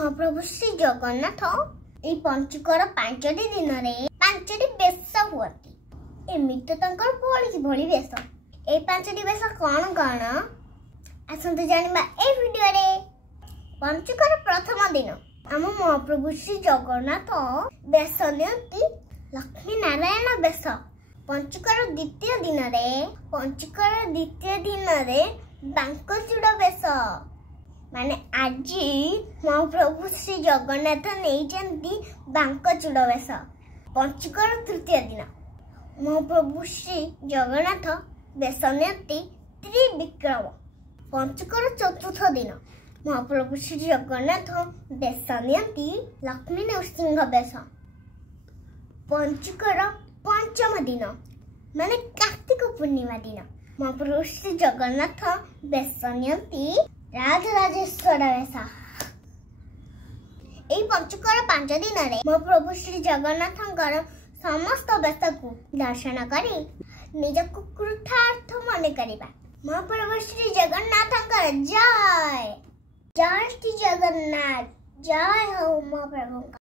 महाप्रभु श्री जगन्नाथ ए पंचुकर 5 दिन रे 5 बेश हुअती। एमिति तंकर भोली भोली बेश। ए 5 बेश कौन कौन आसंतु जानिबा ए वीडियो रे। पंचुकर प्रथम दिन आम महाप्रभु श्री जगन्नाथ बेश नियंती लक्ष्मी नारायण बेश। पंचुकर द्वितीय दिन रे बांकचूड़ बेश माने आज महाप्रभु श्री जगन्नाथ नहीं बांकचूड़ बेश। पंचुकर तृतीय दिन महाप्रभु श्री जगन्नाथ बेश नियंती त्रिविक्रम। पंचुकर चतुर्थ दिन महाप्रभु श्री जगन्नाथ बेश नियंती लक्ष्मी नृसिंह बेश। पंचुकर पंचम दिन माने कार्तिक पूर्णिमा दिन महाप्रभु श्री जगन्नाथ बेश नियंती राजराजेश्वर बेश। एई पंचुकर 5 दिन रे महाप्रभु श्री जगन्नाथंकर समस्त बेश को दर्शन करी निजको कृतार्थ मन करिबा। महाप्रभु श्री जगन्नाथंकर जय जय श्री जगन्नाथ जय हो महाप्रभु।